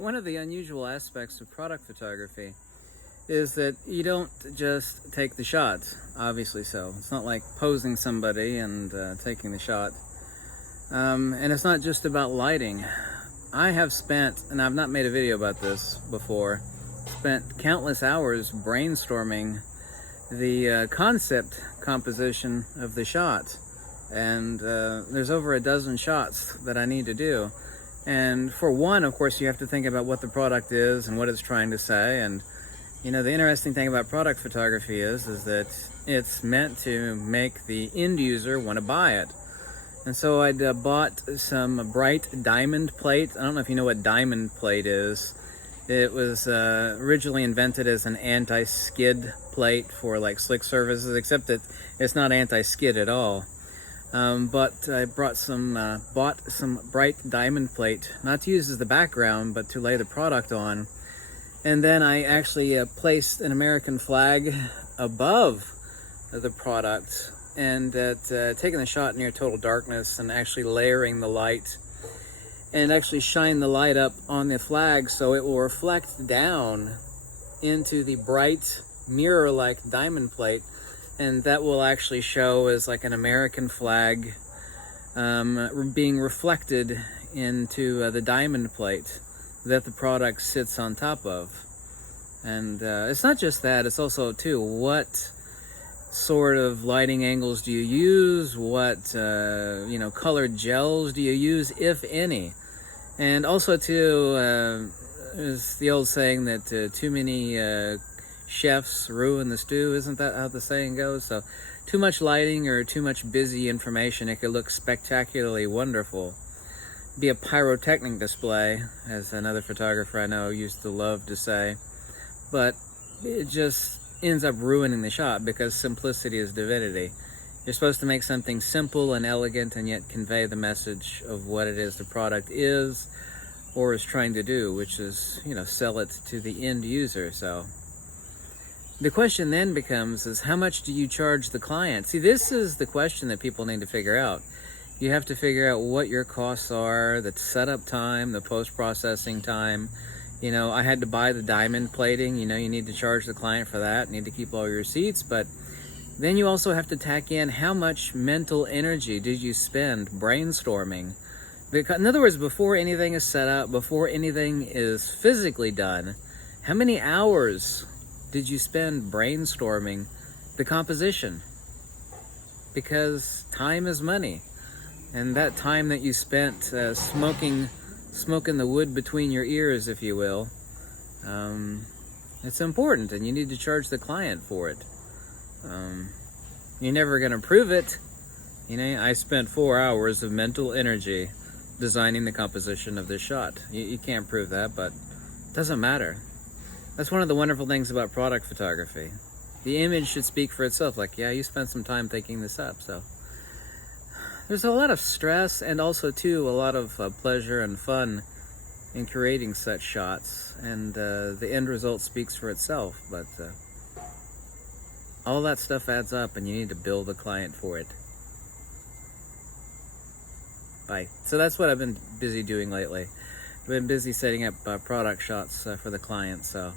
One of the unusual aspects of product photography is that you don't just take the shots, obviously so. It's not like posing somebody and taking the shot. And it's not just about lighting. I have spent, and I've not made a video about this before, spent countless hours brainstorming the concept composition of the shot. And there's over a dozen shots that I need to do. And for one, of course, you have to think about what the product is and what it's trying to say. And you know, the interesting thing about product photography is that it's meant to make the end user want to buy it. And so I'd bought some bright diamond plate. I don't know if you know what diamond plate is. It was originally invented as an anti-skid plate for like slick surfaces, except that it's not anti-skid at all. But I bought some bright diamond plate, not to use as the background, but to lay the product on. And then I actually placed an American flag above the product, and taking the shot near total darkness and actually layering the light and actually shine the light up on the flag so it will reflect down into the bright mirror-like diamond plate. And that will actually show as like an American flag being reflected into the diamond plate that the product sits on top of. And it's not just that, it's also too, what sort of lighting angles do you use? What colored gels do you use, if any? And also too, is the old saying that too many chefs ruin the stew. Isn't that how the saying goes? So too much lighting or too much busy information, it could look spectacularly wonderful. Be a pyrotechnic display, as another photographer I know used to love to say, but it just ends up ruining the shot because simplicity is divinity. You're supposed to make something simple and elegant and yet convey the message of what it is the product is or is trying to do, which is, sell it to the end user. So the question then becomes is how much do you charge the client? See, this is the question that people need to figure out. You have to figure out what your costs are, the setup time, the post-processing time. I had to buy the diamond plating. You need to charge the client for that. You need to keep all your receipts. But then you also have to tack in how much mental energy did you spend brainstorming? Because, in other words, before anything is set up, before anything is physically done, how many hours did you spend brainstorming the composition? Because time is money. And that time that you spent smoking the wood between your ears, if you will, it's important, and you need to charge the client for it. You're never going to prove it. I spent 4 hours of mental energy designing the composition of this shot. You can't prove that, but it doesn't matter. That's one of the wonderful things about product photography. The image should speak for itself. Like, yeah, you spent some time thinking this up, so. There's a lot of stress and also, too, a lot of pleasure and fun in creating such shots. And the end result speaks for itself. But all that stuff adds up, and you need to bill the client for it. Bye. So that's what I've been busy doing lately. I've been busy setting up product shots for the client, so.